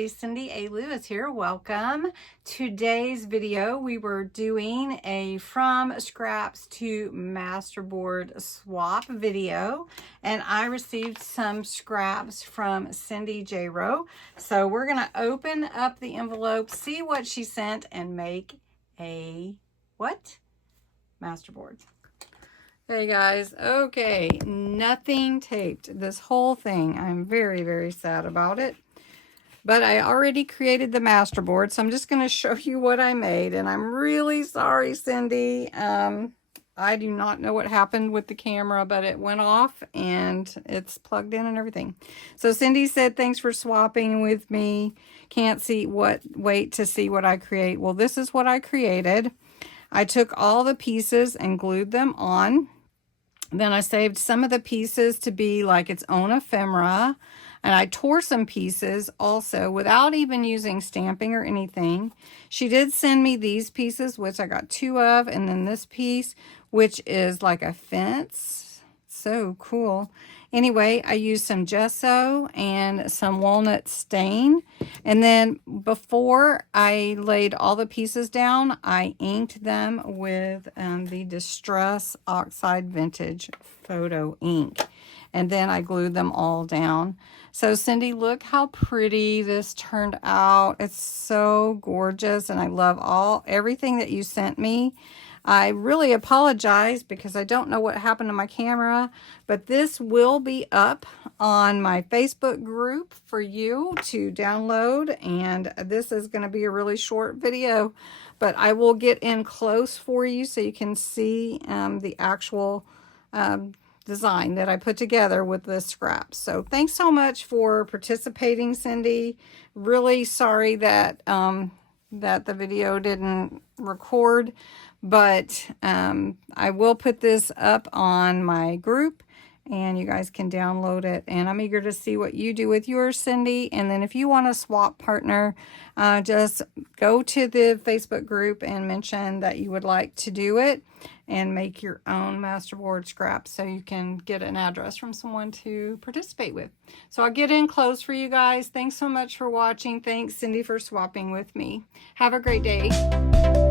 everybody, Cindy A. Lewis here. Welcome. Today's video we were doing a from scraps to masterboard swap video, and I received some scraps from Cindy J. Rowe. So we're going to open up the envelope, see what she sent, and make a what? Masterboard. Hey guys, okay, nothing taped, this whole thing. I'm very, very sad about it. But I already created the masterboard, so I'm just going to show you what I made. And I'm really sorry, Cindy. I do not know what happened with the camera, but it went off and it's plugged in and everything. So Cindy said, thanks for swapping with me. Can't see what, wait to see what I create. Well, this is what I created. I took all the pieces and glued them on. Then I saved some of the pieces to be like its own ephemera. And I tore some pieces also without even using stamping or anything. She did send me these pieces, which I got 2 of. And then this piece, which is like a fence. So cool. Anyway, I used some gesso and some walnut stain. And then before I laid all the pieces down, I inked them with the Distress Oxide Vintage Photo ink. And then I glued them all down. So Cindy, look how pretty this turned out. It's so gorgeous, and I love everything that you sent me. I really apologize because I don't know what happened to my camera, but this will be up on my Facebook group for you to download, and this is going to be a really short video, but I will get in close for you so you can see the actual design that I put together with the scraps. So thanks so much for participating, Cindy. Really sorry that that the video didn't record, but I will put this up on my group and you guys can download it, and I'm eager to see what you do with yours, Cindy. And then if you want a swap partner, just go to the Facebook group and mention that you would like to do it and make your own masterboard scraps so you can get an address from someone to participate with. So I'll get in close for you guys. Thanks so much for watching. Thanks, Cindy, for swapping with me. Have a great day.